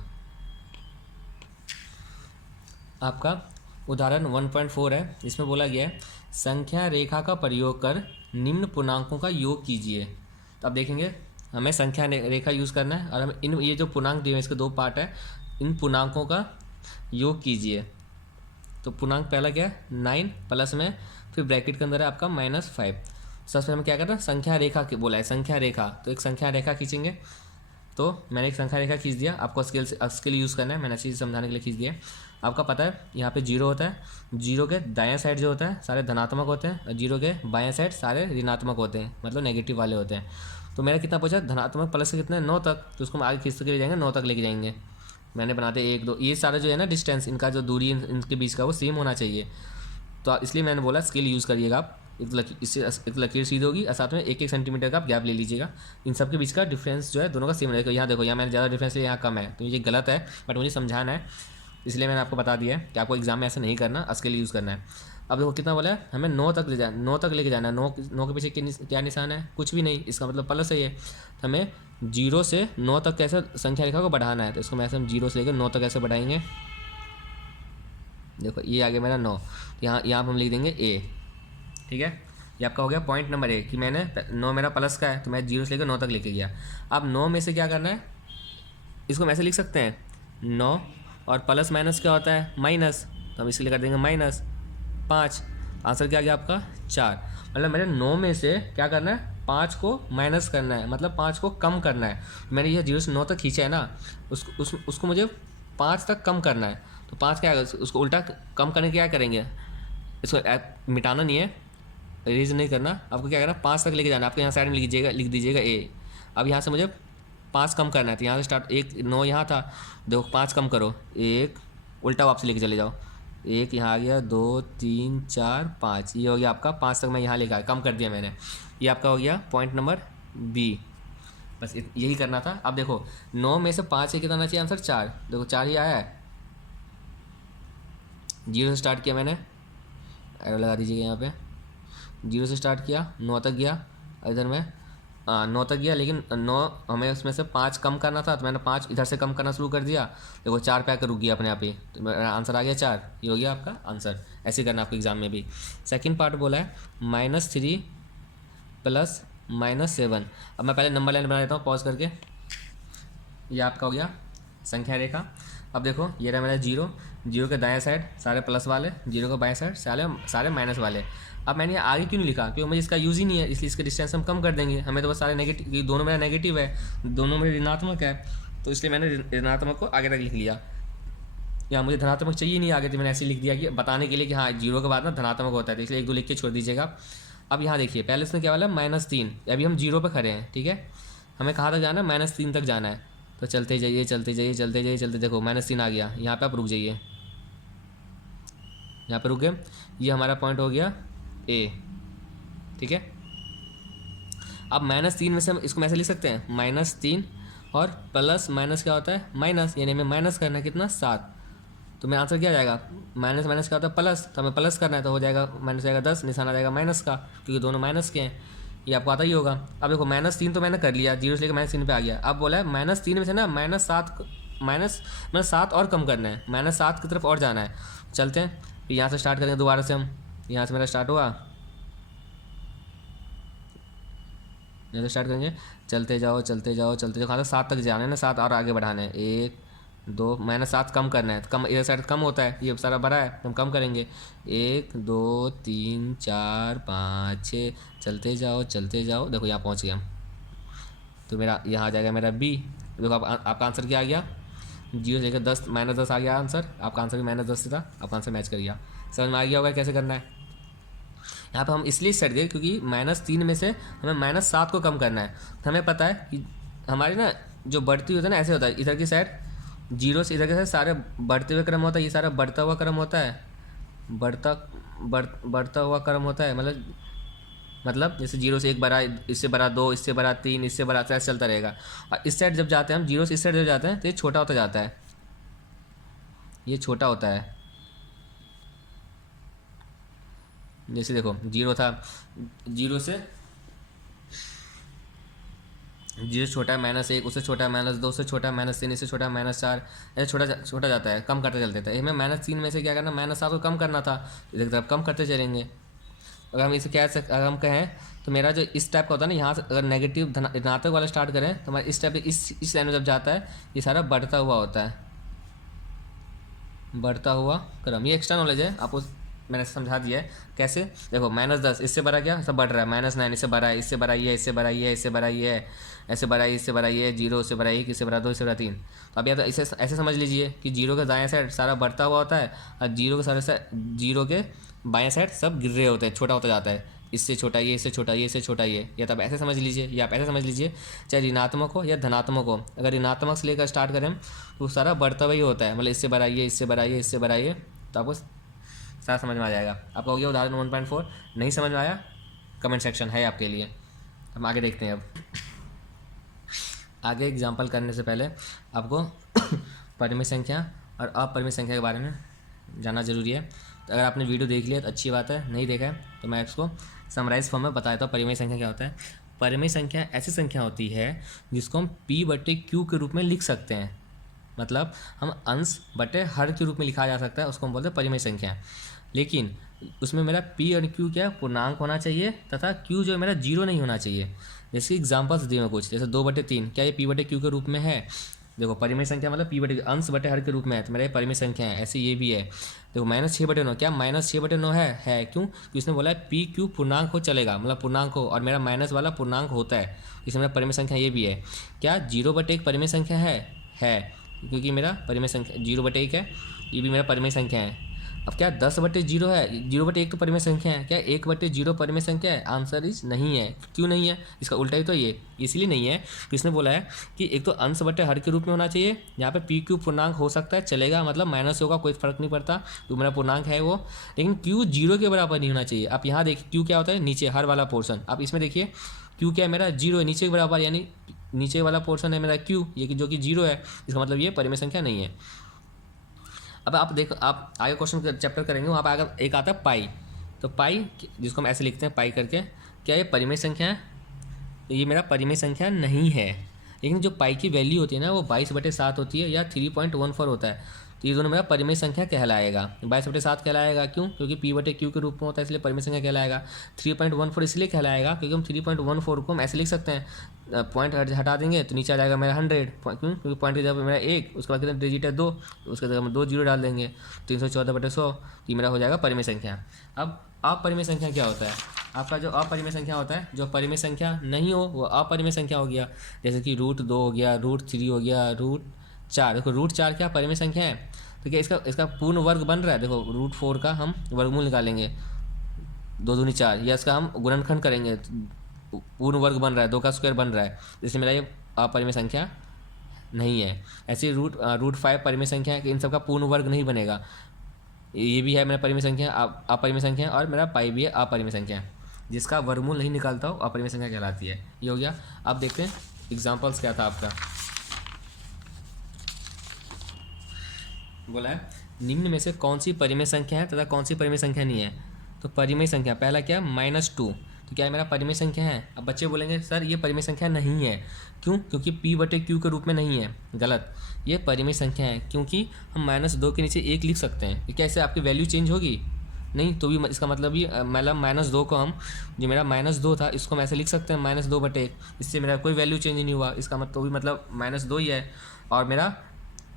आपका उदाहरण 1.4 है, इसमें बोला गया है संख्या रेखा का प्रयोग कर निम्न पूर्णांकों का योग कीजिए। तो आप देखेंगे हमें संख्या रेखा यूज़ करना है और हम इन ये जो पूर्णांक दिए हैं इसके 2 पार्ट है, इन पूर्णांकों का योग कीजिए। तो पूर्णांक पहला क्या है 9 प्लस में फिर ब्रैकेट के अंदर है आपका -5। सबसे हमें क्या करना है, संख्या रेखा के बोला है, संख्या रेखा, तो एक संख्या रेखा खींचेंगे। तो मैंने एक संख्या रेखा खींच दिया, आपको स्केल यूज़ करना है, मैंने अच्छी चीज़ समझाने के लिए खींच दिया। आपका पता है यहाँ पे 0 होता है, 0 के दायां साइड जो होता है सारे धनात्मक होते हैं और 0 के बायां साइड सारे ऋणात्मक होते हैं, मतलब नेगेटिव वाले होते हैं। तो मेरा कितना पहुँचा धनात्मक प्लस से कितना 9 तक, तो उसको हम आगे खींचते ले जाएंगे 9 तक लेके जाएंगे। मैंने बनाते 1 2, ये सारा जो है ना डिस्टेंस, इनका जो दूरी इनके बीच का वो सेम होना चाहिए। तो इसलिए मैंने बोला स्केल यूज़ करिएगा आप, इससे एक लकीर सीधी होगी और साथ में 1 1 सेंटीमीटर का आप गैप ले लीजिएगा। इन सब के बीच का डिफरेंस जो है दोनों का सेम रहेगा। यहाँ देखो, यहाँ मैंने ज़्यादा डिफरेंस लिया, यहाँ कम है, तो ये गलत है, बट मुझे समझाना है, इसलिए मैंने आपको बता दिया है कि आपको एग्जाम में ऐसा नहीं करना, स्केल यूज़ करना है। अब देखो कितना बोला है, हमें 9 तक ले जाना, 9 तक लेके जाना है। 9 के पीछे क्या निशान है, कुछ भी नहीं, इसका मतलब प्लस है ये। तो हमें 0 से 9 तक कैसे संख्या रेखा को बढ़ाना है, तो इसको मैं ऐसे हम 0 से लेकर 9 तक कैसे बढ़ाएंगे। देखो ये आगे मेरा 9, यहाँ पर हम लिख देंगे A, ठीक है। ये आपका हो गया पॉइंट नंबर 1 कि मैंने 9 मेरा प्लस का है, तो मैं 0 से लेकर 9 तक लेके गया। अब 9 में से क्या करना है, इसको हम ऐसे लिख सकते हैं 9 और प्लस माइनस क्या होता है माइनस, तो हम इसके लिए कर देंगे -5। आंसर क्या आ गया आपका 4। मतलब मेरे 9 में से क्या करना है, 5 को माइनस करना है, मतलब 5 को कम करना है। मैंने ये 0 से 9 तक खींचा है ना, उसको मुझे 5 तक कम करना है। तो 5 क्या है, उसको उल्टा कम करने क्या करेंगे, इसको मिटाना नहीं है, इरेज नहीं करना, आपको क्या करना 5 तक लेके जाना। आपको यहाँ साइड में लिख दीजिएगा A। अब यहाँ से मुझे 5 कम करना है, तो यहाँ से स्टार्ट 1 9 यहाँ था, देखो 5 कम करो, 1 उल्टा वापस लेके चले जाओ, 1 यहाँ आ गया, 2 3 4 5, ये हो गया आपका 5 तक मैं यहाँ लेकर आया, कम कर दिया मैंने। ये आपका हो गया पॉइंट नंबर B। बस यही करना था। अब देखो 9 में से 5 से कितना आना चाहिए आंसर 4, देखो 4 ही आया है। 0 से स्टार्ट किया मैंने, एरो लगा दीजिएगा यहाँ पे, 0 से स्टार्ट किया 9 तक गया, इधर में 9 तक गया, लेकिन 9 हमें उसमें से 5 कम करना था, तो मैंने 5 इधर से कम करना शुरू कर दिया, देखो 4 पे आकर रुक गया अपने आप ही, तो मेरा आंसर आ गया 4। ये हो गया आपका आंसर। ऐसे करना आपको एग्जाम में भी। सेकंड पार्ट बोला है -3 प्लस -7। अब मैं पहले नंबर लाइन बना देता हूँ पॉज करके। ये आपका हो गया संख्या रेखा। अब देखो ये रहा मेरा जीरो, जीरो के दाएं साइड सारे प्लस वाले, जीरो के बाएं साइड सारे माइनस वाले। अब मैंने आगे क्यों नहीं लिखा, क्योंकि मुझे इसका यूज़ ही नहीं है, इसलिए इसके डिस्टेंस हम कम कर देंगे। हमें तो बस सारे नेगेटिव, दोनों मेरा नेगेटिव है, दोनों मेरे ऋणात्मक है, तो इसलिए मैंने ऋणात्मक को आगे तक लिख लिया। या मुझे धनात्मक चाहिए नहीं आगे, तो मैंने ऐसे लिख दिया कि बताने के लिए कि हाँ जीरो के बाद ना धनात्मक होता है, तो इसलिए 1 2 लिख के छोड़ दीजिएगा। अब यहाँ देखिए पहले इसमें क्या वाला है -3, अभी हम जीरो पर खड़े हैं, ठीक है। हमें कहाँ तक जाना है, -3 तक जाना है, तो चलते जाइए चलते जाइए चलते जाइए चलते, देखो -3 आ गया, यहाँ पे आप रुक जाइए, यहाँ पे रुक गए। ये हमारा पॉइंट हो गया ए, ठीक है। अब -3 में से हम इसको ऐसे लिख सकते हैं, -3 और प्लस माइनस क्या होता है, माइनस, यानी हमें माइनस करना है कितना, 7। तो मेरा आंसर क्या आ जाएगा, माइनस माइनस क्या होता है प्लस, तो हमें प्लस करना है, तो हो जाएगा माइनस जाएगा 10, निशान आ जाएगा माइनस का, क्योंकि दोनों माइनस के हैं, ये आपको आता ही होगा। अब देखो -3 तो मैंने कर लिया, जीरो से लेकर -3 पे आ गया। अब बोला है -3 में से ना -7 और कम करना है, -7 की तरफ और जाना है। चलते हैं, फिर यहाँ से स्टार्ट करेंगे दोबारा से हम, यहाँ से मेरा स्टार्ट हुआ, यहाँ से स्टार्ट करेंगे, चलते जाओ चलते जाओ चलते जाओ, कहाँ तक, 7 तक जाना है ना, 7 और आगे बढ़ाना है, 1 2, -7 कम करना है, तो कम इधर साइड कम होता है, ये सारा बड़ा है तो हम कम करेंगे, 1 2 3 4 5 6, चलते जाओ चलते जाओ, देखो यहाँ पहुँच गया, तो मेरा यहाँ आ जाएगा मेरा बी। देखो आपका आंसर क्या आ गया, 0 से लेकर 10, -10 आ गया आंसर, आपका आंसर भी -10 था, आपका आंसर मैच कर गया। समझ में आ गया होगा कैसे करना है। यहाँ पर हम इसलिए सेट गए क्योंकि -3 में से हमें -7 को कम करना है। तो हमें पता है कि हमारी ना जो बढ़ती होता है ना, ऐसे होता है, इधर की साइड जीरो से इधर के साइड सारे बढ़ते हुए क्रम होता है, ये सारा बढ़ता हुआ क्रम होता है, बढ़ता हुआ क्रम होता है, मतलब जैसे 0 से 1 बड़ा, इससे बड़ा 2, इससे बड़ा 3, इससे बड़ा 4 चलता रहेगा। और इस साइड जब जाते हैं हम, 0 से इस साइड जब जाते हैं तो ये छोटा होता जाता है, ये छोटा होता है। जैसे देखो 0 था, 0 से 0 छोटा है -1, उससे छोटा है -2, उससे छोटा है -3, इससे छोटा है -4, ऐसे छोटा जाता है, कम करते चलते थे। हमें -3 में से क्या करना, -7 को कम करना था, इधर तरफ कम करते चलेंगे। अगर हम इसे अगर हम कहें तो मेरा जो इस टाइप का होता है ना, यहाँ से अगर नेगेटिव धनात्मक वाला स्टार्ट करें तो हमारा इस टाइप इस लाइन में जब जाता है, ये सारा बढ़ता हुआ होता है, बढ़ता हुआ क्रम। ये एक्स्ट्रा नॉलेज है, आपको मैंने समझा दिया है कैसे। देखो -10 इससे बड़ा क्या, सब बढ़ रहा है, -9 इससे बड़ा है, इससे बड़ा ये, इससे बड़ा ये, इससे बड़ा ये, ऐसे बड़ा ये, इससे बड़ा ये, 0 इससे बड़ा 1, इससे बड़ा 2, इससे बड़ा 3। तो अब या तो इसे ऐसे समझ लीजिए कि 0 के दाएं साइड सारा बढ़ता हुआ होता है, और 0 के बाएं साइड सब गिर रहे होते हैं, छोटा होता जाता है, इससे छोटा ये, इससे छोटा ये, इससे छोटा ये। या तब ऐसे समझ लीजिए, या आप ऐसे समझ लीजिए, चाहे ऋणात्मक हो या धनात्मक हो, अगर ऋणात्मक से लेकर स्टार्ट करें तो सारा बढ़ता हुआ ही होता है, मतलब इससे बड़ा ये, इससे बड़ा ये, इससे बड़ा ये। तो आपको सारा समझ में आ जाएगा। आपका हो गया उदाहरण 1.4। नहीं समझ में आया, कमेंट सेक्शन है आपके लिए। हम आगे देखते हैं। अब आगे एग्जाम्पल करने से पहले आपको परिमेय संख्या और अपरिमेय संख्या के बारे में जानना जरूरी है। तो अगर आपने वीडियो देख लिया तो अच्छी बात है, नहीं देखा है तो मैं इसको समराइज फॉर्म में बताता हूँ। परिमेय संख्या क्या होता है। परिमेय संख्या ऐसी संख्या होती है जिसको हम P/Q के रूप में लिख सकते हैं, मतलब हम अंश बटे हर के रूप में लिखा जा सकता है, उसको हम बोलते हैं परिमेय संख्या। लेकिन उसमें मेरा P और Q क्या पूर्णांक होना चाहिए, तथा Q जो मेरा 0 नहीं होना चाहिए। जैसे एग्जाम्पल्स दिए मैं कुछ, जैसे 2/3 क्या ये P/Q के रूप में है। देखो परिमेय संख्या मतलब P/Q अंश बटे हर के रूप में है, तो मेरा ये परिमेय संख्या है। ऐसे ये भी है, देखो -6/9 क्या -6/9 है क्यों, क्योंकि इसने बोला है PQ पूर्णांक हो चलेगा, मतलब पूर्णांक हो, और मेरा माइनस वाला पूर्णांक होता है, इसमें मेरा परिमेय संख्या ये भी है। क्या 0/1 परिमेय संख्या है, क्योंकि मेरा परिमेय संख्या 0/1 है, ये भी मेरा परिमेय संख्या है। अब क्या 10/0 है, 0/1 तो परिमेय संख्या है, क्या 1/0 परिमेय संख्या है। आंसर इज नहीं है। क्यों नहीं है, इसका उल्टा ही तो ये इसलिए नहीं है कि इसने बोला है कि एक तो अंश बटे हर के रूप में होना चाहिए, यहाँ पे PQ पूर्णांक हो सकता है चलेगा, मतलब माइनस होगा कोई फर्क नहीं पड़ता, तो मेरा पूर्णांक है वो। लेकिन Q 0 के बराबर नहीं होना चाहिए। आप यहाँ देखिए Q क्या होता है, नीचे हर वाला पोर्सन। आप इसमें देखिए Q क्या है, मेरा 0 है, नीचे के बराबर, यानी नीचे वाला पोर्शन है मेरा Q, ये जो कि 0 है, इसका मतलब ये परिमेय संख्या नहीं है। अब आप देखो, आप आगे क्वेश्चन चैप्टर करेंगे, वहाँ पर आगे एक आता है पाई। तो पाई जिसको हम ऐसे लिखते हैं पाई करके, क्या ये परिमेय संख्या है, ये मेरा परिमेय संख्या नहीं है। लेकिन जो पाई की वैल्यू होती है ना, वो 22/7 होती है या 3.14 होता है। तो ये दोनों मेरा परिमेय संख्या कहलाएगा। 22/7 कहलाएगा, क्यों? क्योंकि P/Q के रूप में होता है, इसलिए परिमेय संख्या कहलाएगा। 3.14 इसलिए कहलाएगा क्योंकि हम 3.14 को हम ऐसे लिख सकते हैं, पॉइंट हटा देंगे तो नीचे आ जाएगा मेरा 100, क्यों? क्योंकि पॉइंट की जगह मेरा 1, उसके बाद कितना डिजिट है 2, तो उसके जगह हम 2 जीरो डाल देंगे, 314/100, ये मेरा हो जाएगा परिमेय संख्या। अब अपरिमेय संख्या क्या होता है? आपका जो अपरिमेय संख्या होता है, जो परिमेय संख्या नहीं हो वो अपरिमेय संख्या हो गया। जैसे कि √2 हो गया, √3 हो गया, √4। देखो √4 क्या परिमेय संख्या है, तो क्या इसका पूर्ण वर्ग बन रहा है? देखो √4 का हम वर्गमूल निकालेंगे, 2 दूनी 4, या इसका हम गुणनखंड करेंगे, पूर्ण वर्ग बन रहा है, 2 का स्क्वायर बन रहा है, इसलिए मेरा ये अपरिमेय संख्या नहीं है। ऐसे √5 परिमेय संख्या है कि इन सबका पूर्ण वर्ग नहीं बनेगा। ये भी है मेरा परिमेय संख्या, अपरिमेय संख्या, और मेरा पाई भी है अपरिमेय संख्या। जिसका वर्गमूल नहीं निकालता हो अपरिमेय संख्या कहलाती है। ये हो गया। अब देखते हैं एग्जाम्पल्स क्या था आपका। बोला है निम्न में से कौन सी परिमेय संख्या है तथा कौन सी परिमेय संख्या नहीं है। तो परिमेय संख्या पहला क्या, -2, तो क्या है मेरा परिमेय संख्या है। अब बच्चे बोलेंगे सर ये परिमेय संख्या नहीं है, क्यों? क्योंकि P/Q के रूप में नहीं है। गलत, ये परिमेय संख्या है क्योंकि हम -2 के नीचे 1 लिख सकते हैं। ये कैसे आपकी वैल्यू चेंज होगी? नहीं, तो भी इसका मतलब ये मतलब -2 को हम, जो मेरा -2 था इसको हम ऐसे लिख सकते हैं -2/1, इससे मेरा कोई वैल्यू चेंज नहीं हुआ। इसका मतलब तो भी मतलब -2 ही है, और मेरा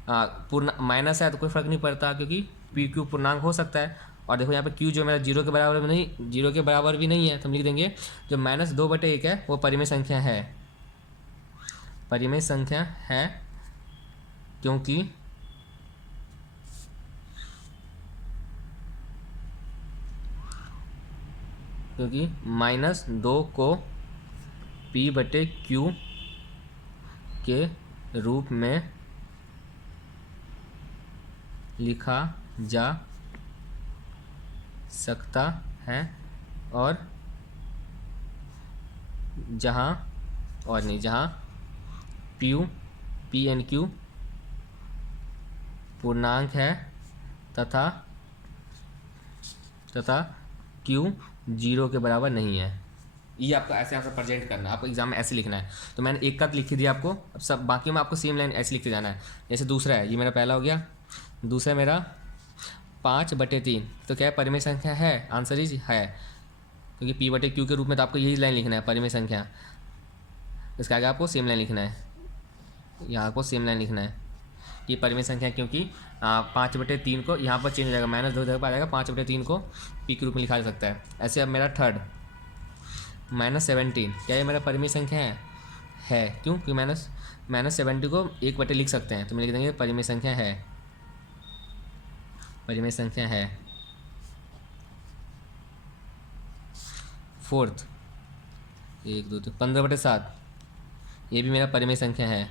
पूर्ण माइनस है तो कोई फ़र्क नहीं पड़ता, क्योंकि PQ पूर्णांक हो सकता है। और देखो यहाँ पे Q जो मेरा 0 के बराबर में नहीं, 0 के बराबर भी नहीं है, तो हम लिख देंगे जो -2/1 है वो परिमेय संख्या है। परिमेय संख्या है क्योंकि -2 को P/Q के रूप में लिखा जा सकता है, और जहाँ P/Q पूर्णांक है तथा Q 0 के बराबर नहीं है। ये आपको ऐसे आंसर प्रेजेंट करना है, आपको एग्जाम में ऐसे लिखना है। तो मैंने एक का लिख दिया आपको, अब सब बाकी में आपको सेम लाइन ऐसे लिखते जाना है। जैसे दूसरा है, ये मेरा पहला हो गया, दूसरा मेरा 5/3, तो क्या है परिमेय संख्या है? आंसर इज है, क्योंकि P/Q के रूप में तो आपको यही लाइन लिखना है परिमेय संख्या। इसके आगे आपको सेम लाइन लिखना है, यहाँ आपको सेम लाइन लिखना है कि परिमेय संख्या, क्योंकि 5/3 को यहाँ पर चेंज हो जाएगा, -2 जगह पर आ जाएगा, 5/3 को P के रूप में लिखा जा सकता है। ऐसे अब मेरा थर्ड -17, क्या ये मेरा परिमेय संख्या है? क्यों? क्योंकि -70 को 1/, लिख सकते हैं, तो मैं लिख देंगे परिमेय संख्या है, परिमेय संख्या है। फोर्थ 1 2 3 15/7, ये भी मेरा परिमेय संख्या है।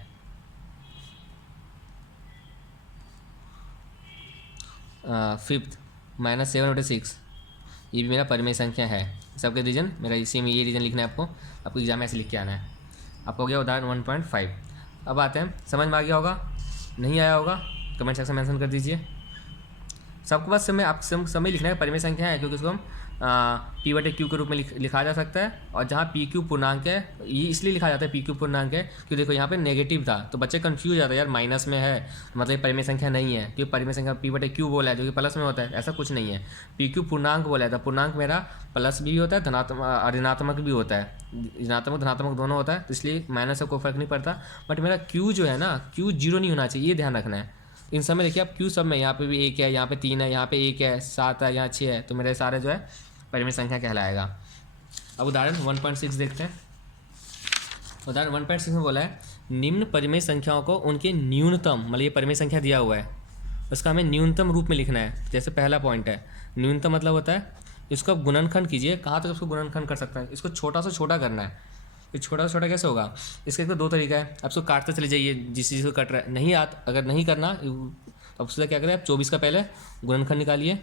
फिफ्थ -7/6, ये भी मेरा परिमेय संख्या है। सबके रीजन मेरा इसी में, ये रीजन लिखना है आपको एग्जाम में ऐसे लिख के आना है। आपको हो गया उदाहरण 1.5। अब आते हैं, समझ में आ गया होगा? नहीं आया होगा कमेंट सेक्शन में मेंशन कर दीजिए। सबके पास समय आप समय लिखना है परिमेय संख्या है, क्योंकि इसको हम P/Q के रूप में लिखा जा सकता है। और जहाँ PQ पूर्णांक है, ये इसलिए लिखा जाता है PQ पूर्णांक है क्योंकि देखो यहाँ पे नेगेटिव था, तो बच्चे कंफ्यूज जाते हैं, यार माइनस में है मतलब परिमेय संख्या नहीं है, क्योंकि परिमेय संख्या P/Q बोला है जो कि प्लस में होता है। ऐसा कुछ नहीं है, PQ पूर्णांक बोला है, तो पूर्णांक मेरा प्लस भी होता है, धनात्मक ऋणात्मक भी होता है, ऋणात्मक धनात्मक दोनों होता है, तो इसलिए माइनस से कोई फर्क नहीं पड़ता। बट मेरा Q जो है ना, Q 0 नहीं होना चाहिए, ये ध्यान रखना है। इन सब में देखिए आप Q सब में, यहाँ पे भी 1 है, यहाँ पे 3 है, यहाँ पे 1 है, 7 है, यहाँ 6 है, तो मेरे सारे जो है परिमेय संख्या कहलाएगा। अब उदाहरण 1.6 देखते हैं। उदाहरण 1.6 में बोला है निम्न परिमेय संख्याओं को उनके न्यूनतम, मतलब ये परिमेय संख्या दिया हुआ है, उसका हमें न्यूनतम रूप में लिखना है। जैसे पहला पॉइंट है, न्यूनतम मतलब होता है इसको आप गुणनखंड कीजिए। कहाँ तक इसको गुणनखंड कर सकता है? इसको छोटा से छोटा करना है। ये छोटा से छोटा कैसे होगा? इसके तो 2 तरीका है, आप इसको काटते चले जाइए जिस चीज़ को कट रहा है। नहीं अगर नहीं करना तो अब उससे क्या करें, आप 24 का पहले गुणनखंड निकालिए।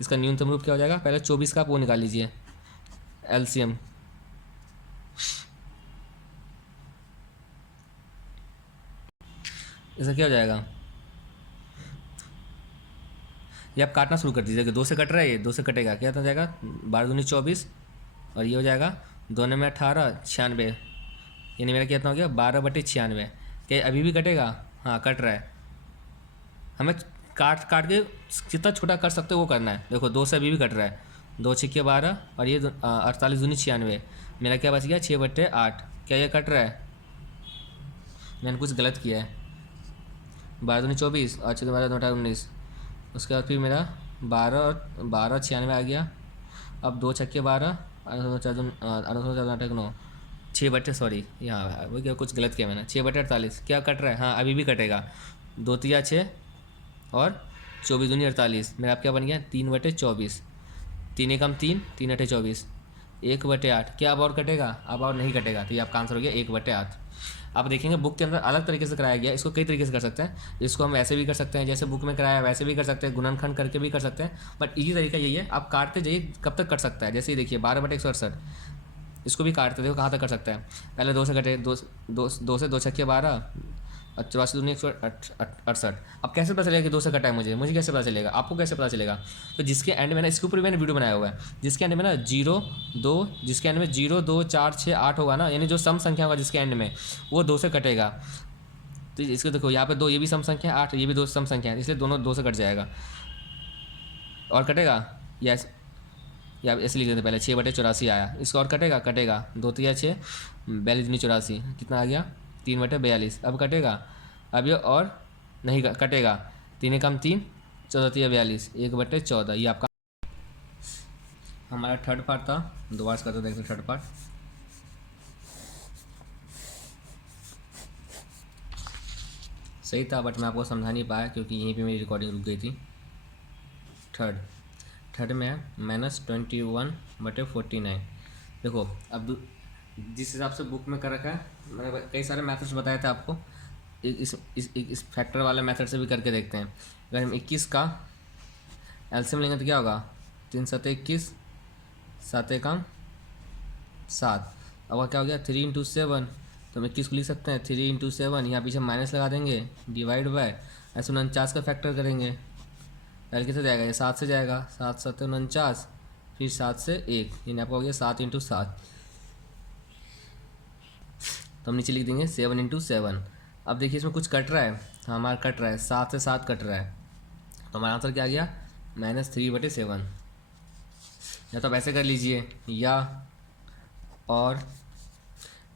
इसका न्यूनतम रूप क्या हो जाएगा? पहले 24 का आप वो निकाल लीजिए LCM। इसका क्या हो जाएगा? ये आप काटना शुरू कर दीजिए कि 2 से कट रहा है, ये 2 से कटेगा, क्या हो जाएगा? 12 दूनी 24, और ये हो जाएगा 2 में 18, 96, यानी मेरा कितना हो गया? 12/96। क्या अभी भी कटेगा? हाँ कट रहा है, हमें काट काट के जितना छोटा कर सकते हो वो करना है। देखो 2 से अभी भी कट रहा है, 2 छक्के 12 और ये 48 दूनी 96, मेरा क्या बच गया 6/8। क्या ये कट रहा है? मैंने कुछ गलत किया है। 12 दूनी 24 और 6 12 18 19, उसके बाद फिर मेरा 12 और 12 96 आ गया। अब 2 छक्के 12 9 6/, यहाँ वो क्या कुछ गलत किया मैंने, 6/48। क्या कट रहा है? हाँ अभी भी कटेगा। 2 तिया 6 और 24 दूनी 48, मेरा आप क्या बन गया 3/24। 3 एकम 3, 3/24, 1/8। क्या अब और कटेगा? अब और नहीं कटेगा, तो ये आपका आंसर हो गया 1/8। आप देखेंगे बुक के अंदर अलग तरीके से कराया गया। इसको कई तरीके से कर सकते हैं। इसको हम ऐसे भी कर सकते हैं जैसे बुक में कराया, वैसे भी कर सकते हैं, गुणनखंड करके भी कर सकते हैं। बट इजी तरीका यही है, आप काटते जाइए कब तक कट सकता है। जैसे ये देखिए 12/168, इसको भी काटते देखो कहाँ तक कर सकता है। पहले 2 से कटे, 2 से 2 छक्के 12 और 84 दूनी 168। अब कैसे पता चलेगा कि 2 से कटा है? मुझे कैसे पता चलेगा? आपको कैसे पता चलेगा? तो जिसके एंड में ना, इसके ऊपर भी मैंने वीडियो बनाया हुआ है, जिसके एंड में ना 0 2, जिसके एंड में 0 2 4 6 8 होगा ना, यानी जो सम संख्या होगा जिसके एंड में, वो 2 से कटेगा। तो इसको देखो यहाँ पे 2, ये भी सम संख्या है, 8 ये भी 2 सम संख्या है, इसलिए दोनों 2 से कट जाएगा। और कटेगा यस, या ऐसे लिख देते पहले 6/84 आया। इसको और कटेगा 2 तिया 6 42 दूनी 84, कितना आ गया 3/42। अब कटेगा, अब ये और नहीं कटेगा, 3 एकम 3, 14 तिया 42, 1/14। ये आपका हमारा थर्ड पार्ट था। दोबारा से करते देखते थर्ड पार्ट। सही था बट मैं आपको समझा नहीं पाया क्योंकि यहीं पे मेरी रिकॉर्डिंग रुक गई थी। थर्ड में है -21/49। देखो अब जिस हिसाब से बुक में कर रखा है, मैंने कई सारे मेथड्स बताए थे आपको, इस फैक्टर वाले मेथड से भी करके देखते हैं। अगर हम 21 का एलसीएम लेंगे तो क्या होगा, 3 7 21, 7 एकम 7। अब क्या हो गया 3 × 7, तो हम 21 को लिख सकते हैं 3 × 7, यहाँ पीछे माइनस लगा देंगे, डिवाइड बाय ऐसे 49 का फैक्टर करेंगे। एल कितने जाएगा, ये 7 से जाएगा, 7 7 49, फिर 7 से 1, यानी आपका हो गया 7 × 7। तो हम नीचे लिख देंगे 7 × 7। अब देखिए इसमें कुछ कट रहा है, हमारा कट रहा है 7 से 7 कट रहा है, तो हमारा आंसर क्या आ गया -3/7। या तो आप ऐसे कर लीजिए, या और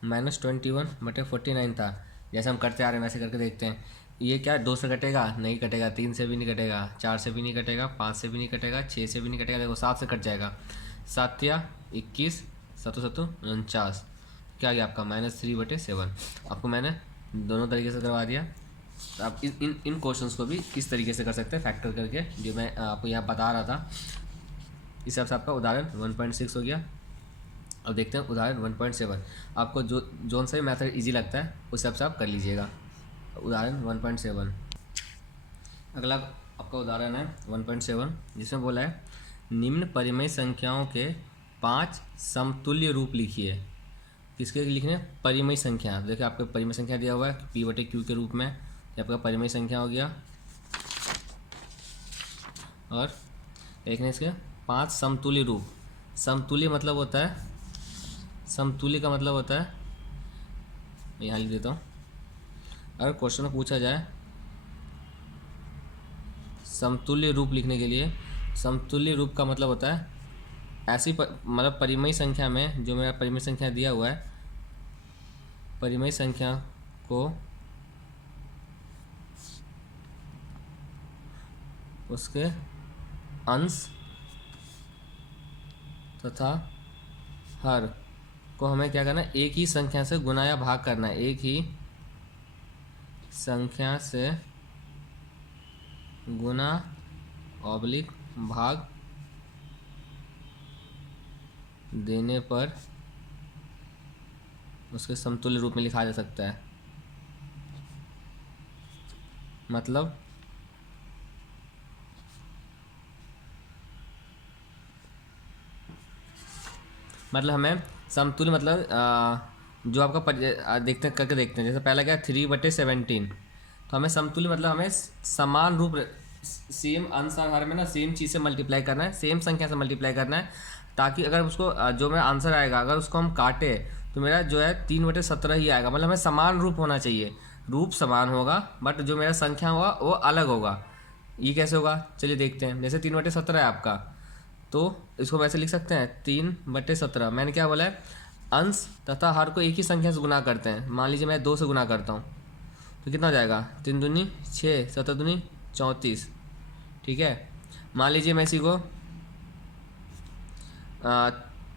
-21/49 था, जैसे हम करते आ रहे हैं वैसे करके देखते हैं। ये क्या 2 से कटेगा? नहीं कटेगा, 3 से भी नहीं कटेगा, 4 से भी नहीं कटेगा, 5 से भी नहीं कटेगा, 6 से भी नहीं कटेगा। देखो 7 से कट जाएगा, 7 या 21, 7 7 49, क्या गया आपका -3/7। आपको मैंने दोनों तरीके से करवा दिया। तो आप इन क्वेश्चंस को भी इस तरीके से कर सकते हैं फैक्टर करके, जो मैं आपको यहाँ बता रहा था। इस हिसाब से आपका उदाहरण 1.6 हो गया। अब देखते हैं उदाहरण 1.7। आपको जोन सा भी मेथड इजी लगता है उस हिसाब से आप कर लीजिएगा। उदाहरण 1.7, अगला आपका उदाहरण है 1.7, जिसमें बोला है निम्न परिमेय संख्याओं के 5 समतुल्य रूप लिखिए। किसके लिखने? परिमेय संख्या। देखिए आपको परिमेय संख्या दिया हुआ है P/Q के रूप में, ये आपका परिमेय संख्या हो गया। और देखने इसके 5 समतुल्य रूप। समतुल्य मतलब होता है, समतुल्य का मतलब होता है, मैं यहाँ लिख देता हूँ। अगर क्वेश्चन में पूछा जाए समतुल्य रूप लिखने के लिए, समतुल्य रूप का मतलब होता है ऐसी मतलब परिमेय संख्या में, जो मेरा परिमेय संख्या दिया हुआ है, परिमेय संख्या को उसके अंश तथा हर को हमें क्या करना है, एक ही संख्या से गुना या भाग करना है। एक ही संख्या से गुना ऑब्लिक भाग देने पर उसके समतुल्य रूप में लिखा जा सकता है। मतलब हमें समतुल्य मतलब जो आपका देखते हैं करके देखते हैं। जैसे पहला क्या 3/17, तो हमें समतुल्य मतलब हमें समान रूप, सेम आंसर हर में ना सेम चीज़ से मल्टीप्लाई करना है, सेम संख्या से मल्टीप्लाई करना है, ताकि अगर उसको जो मेरा आंसर आएगा अगर उसको हम काटे तो मेरा जो है 3/17 ही आएगा। मतलब हमें समान रूप होना चाहिए, रूप समान होगा बट जो मेरा संख्या होगा वो अलग होगा। ये कैसे होगा, चलिए देखते हैं। जैसे 3/17 है आपका, तो इसको वैसे लिख सकते हैं 3/17। मैंने क्या बोला है, अंश तथा हर को एक ही संख्या से गुना करते हैं। मान लीजिए मैं 2 से गुना करता हूँ तो कितना हो जाएगा, 3 दूनी 6, 7 दूनी 34। ठीक है, मान लीजिए मैं इसी को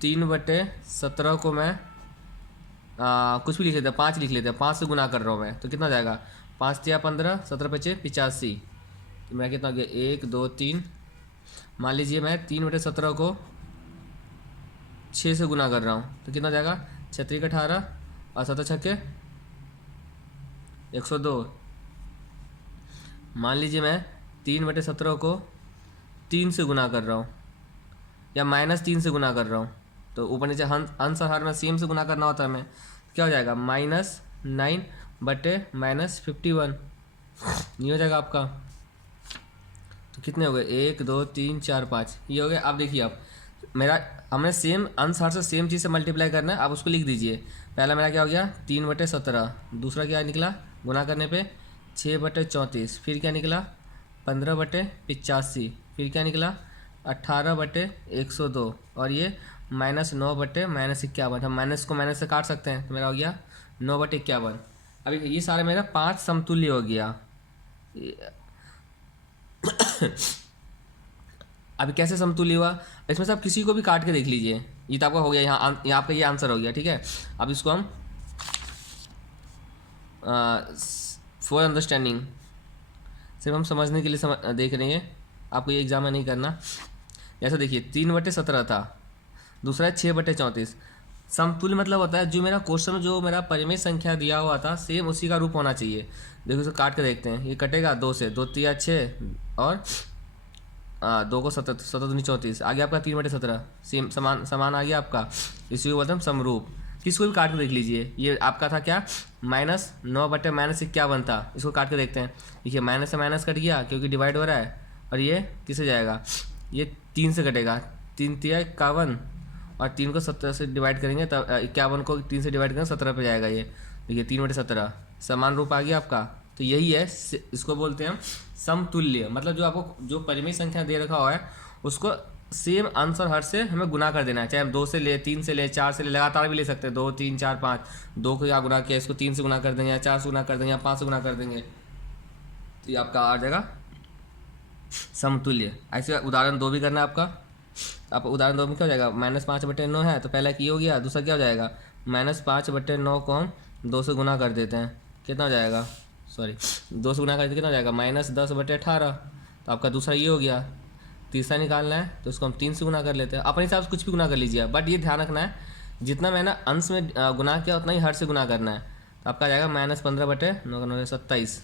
3/17 को मैं कुछ भी लिख लेते हैं, 5 लिख लेते हैं, 5 से गुना कर रहा हूँ मैं, तो कितना हो जाएगा, 5 तिया 15, 17 पचे 85। तो मेरा कितना हो गया, 1 2 3। मान लीजिए मैं 3/17 को 6 से गुना कर रहा हूँ तो कितना हो जाएगा, 36 18 और 7 छक्के 102। मान लीजिए मैं 3/17 को 3 से गुना कर रहा हूँ या -3 से गुना कर रहा हूँ, तो ऊपर नीचे अंश और हर में सेम से गुना करना होता है हमें, क्या हो जाएगा, -9/-51। ये हो जाएगा आपका। तो कितने हो गए, 1 2 3 4 5, ये हो गए। अब देखिए, अब मेरा हमने सेम अंश हर से सेम चीज़ से मल्टीप्लाई करना है। आप उसको लिख दीजिए। पहला मेरा क्या हो गया, 3/17। दूसरा क्या निकला गुना करने पे, 6/34। फिर क्या निकला, 15/85। फिर क्या निकला, 18/102। और ये -9/-51। हम माइनस को माइनस से काट सकते हैं, तो मेरा हो गया 9/51। अभी ये सारा मेरा 5 समतुल्य हो गया। अभी कैसे समतुल्य हुआ, इसमें से आप किसी को भी काट के देख लीजिए। ये तो आपका हो गया, यहाँ पे ये आंसर हो गया। ठीक है, अब इसको हम फॉर अंडरस्टैंडिंग, सिर्फ हम समझने के लिए देख रहे हैं, आपको ये एग्जाम में नहीं करना। जैसे देखिए 3/17 था, दूसरा है 6/34। समतुल्य मतलब होता है जो मेरा क्वेश्चन में जो मेरा परिमेय संख्या दिया हुआ था सेम उसी का रूप होना चाहिए। देखो इसे काट के देखते हैं, ये कटेगा 2 से, 2 तिया 6 और 2 को 7, 7 दूनी 34। आ गया आपका 3/17, सेम समान आ गया आपका। इसी को बोलते हैं समरूप। किसको भी काट के देख लीजिए। ये आपका था क्या, -9/-51 था। इसको काट के देखते हैं, देखिए माइनस से माइनस कट गया क्योंकि डिवाइड हो रहा है। और ये किससे जाएगा, ये 3 से कटेगा, 3 तिया 51 और 3 को 17 से डिवाइड करेंगे तब 51 को 3 से डिवाइड करेंगे 17 पे जाएगा। ये देखिए 3/17 समान रूप आ गया आपका। तो यही है, इसको बोलते हैं हम समतुल्य। मतलब जो आपको जो परिमेय संख्या दे रखा हुआ है उसको सेम अंश और हर से हमें गुना कर देना है। चाहे हम 2 से ले, 3 से ले, 4 से ले, लगातार भी ले सकते हैं। 2 3 4 5, 2 को क्या गुना किया, इसको 3 से गुना कर देंगे या 4 से गुना कर देंगे या 5 से गुना कर देंगे, तो ये आपका आ जाएगा समतुल्य। ऐसे उदाहरण 2 भी करना है आपका। आप उदाहरण 2 में क्या हो जाएगा, -5/9 है तो पहला की हो गया। दूसरा क्या हो जाएगा, -5/9 को हम 2 से गुना कर देते हैं, कितना हो जाएगा, सॉरी 2 से गुना करते कितना हो जाएगा, -10/18। तो आपका दूसरा ये हो गया। तीसरा निकालना है तो उसको हम 3 से गुना कर लेते हैं। अपने हिसाब से कुछ भी गुना कर लीजिए, बट ये ध्यान रखना है जितना मैंने अंश में गुना किया उतना ही हर से गुना करना है। तो आपका आ जाएगा -15/9 27।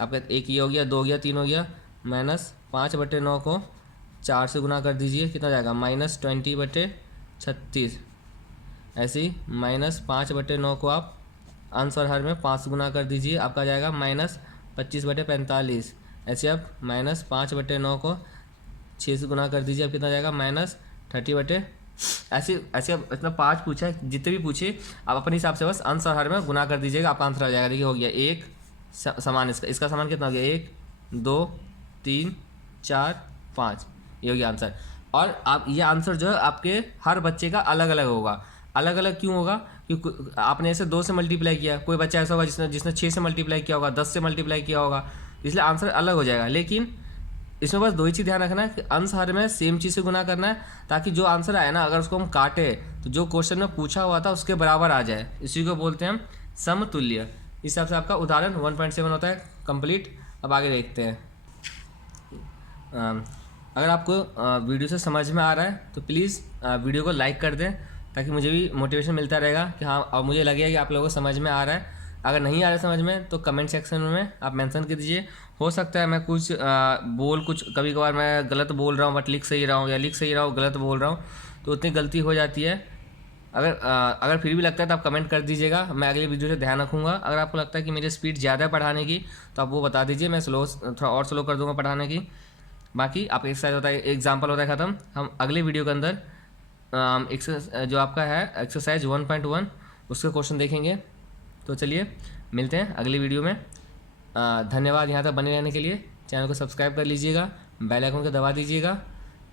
आपका एक ये हो गया, 2 हो गया, 3 हो गया। -5/9 को 4 से गुना कर दीजिए, कितना हो जाएगा, -20/36। ऐसे ही -5/9 को आप अंश और हर में 5 से गुना कर दीजिए, आपका आ जाएगा -25/45। ऐसे आप -5/9 को 6 से गुना कर दीजिए, अब कितना जाएगा, -30/। ऐसे ऐसे अब इतना 5 पूछा है, जितने भी पूछे आप अपने हिसाब से बस अंश और हर में गुना कर दीजिएगा, आपका आंसर आ जाएगा। देखिए हो गया एक समान, इसका समान कितना हो गया, 1 2 3 4 5, ये हो गया आंसर। और आप ये आंसर जो है आपके हर बच्चे का अलग अलग होगा। अलग अलग क्यों होगा, क्योंकि आपने ऐसे 2 से मल्टीप्लाई किया, कोई बच्चा ऐसा होगा जिसने 6 से मल्टीप्लाई किया होगा, 10 से मल्टीप्लाई किया होगा, इसलिए आंसर अलग हो जाएगा। लेकिन इसमें बस 2 ही चीज़ ध्यान रखना है कि अंश हर में सेम चीज़ से गुना करना है, ताकि जो आंसर आए ना अगर उसको हम काटे तो जो क्वेश्चन में पूछा हुआ था उसके बराबर आ जाए। इसी को बोलते हैं हम समतुल्य। इस हिसाब से आपका उदाहरण 1.7 होता है कंप्लीट। अब आगे देखते हैं। अगर आपको वीडियो से समझ में आ रहा है तो प्लीज़ वीडियो को लाइक कर दें, ताकि मुझे भी मोटिवेशन मिलता रहेगा कि हाँ, और मुझे लगेगा कि आप लोगों को समझ में आ रहा है। अगर नहीं आ रहा समझ में तो कमेंट सेक्शन में आप मेंशन कर दीजिए। हो सकता है मैं कुछ कुछ कभी कभार मैं गलत बोल रहा हूँ बट लिख सही रहा हूँ, या लिख सही रहा हूँ गलत बोल रहा हूँ, तो उतनी गलती हो जाती है। अगर फिर भी लगता है तो आप कमेंट कर दीजिएगा, मैं अगली वीडियो से ध्यान रखूँगा। अगर आपको लगता है कि मेरी स्पीड ज़्यादा है पढ़ाने की तो आप वो बता दीजिए, मैं थोड़ा और स्लो कर दूँगा पढ़ाने की। बाकी आप एक्सरसाइज होता है, एग्जाम्पल होता है ख़त्म। हम अगले वीडियो के अंदर जो आपका है एक्सरसाइज 1.1 उसके क्वेश्चन देखेंगे। तो चलिए मिलते हैं अगली वीडियो में। धन्यवाद यहाँ तक बने रहने के लिए। चैनल को सब्सक्राइब कर लीजिएगा, बेल आइकन को दबा दीजिएगा।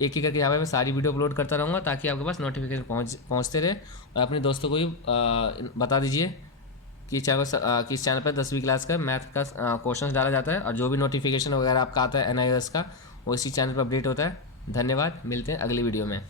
एक एक करके यहाँ पे मैं सारी वीडियो अपलोड करता रहूँगा ताकि आपके पास नोटिफिकेशन पहुँचते रहे। और अपने दोस्तों को भी बता दीजिए कि कि इस चैनल पर 10वीं क्लास का मैथ का क्वेश्चन डाला जाता है और जो भी नोटिफिकेशन वगैरह आपका आता है NIOS का, वो इसी चैनल पर अपडेट होता है। धन्यवाद, मिलते हैं अगली वीडियो में।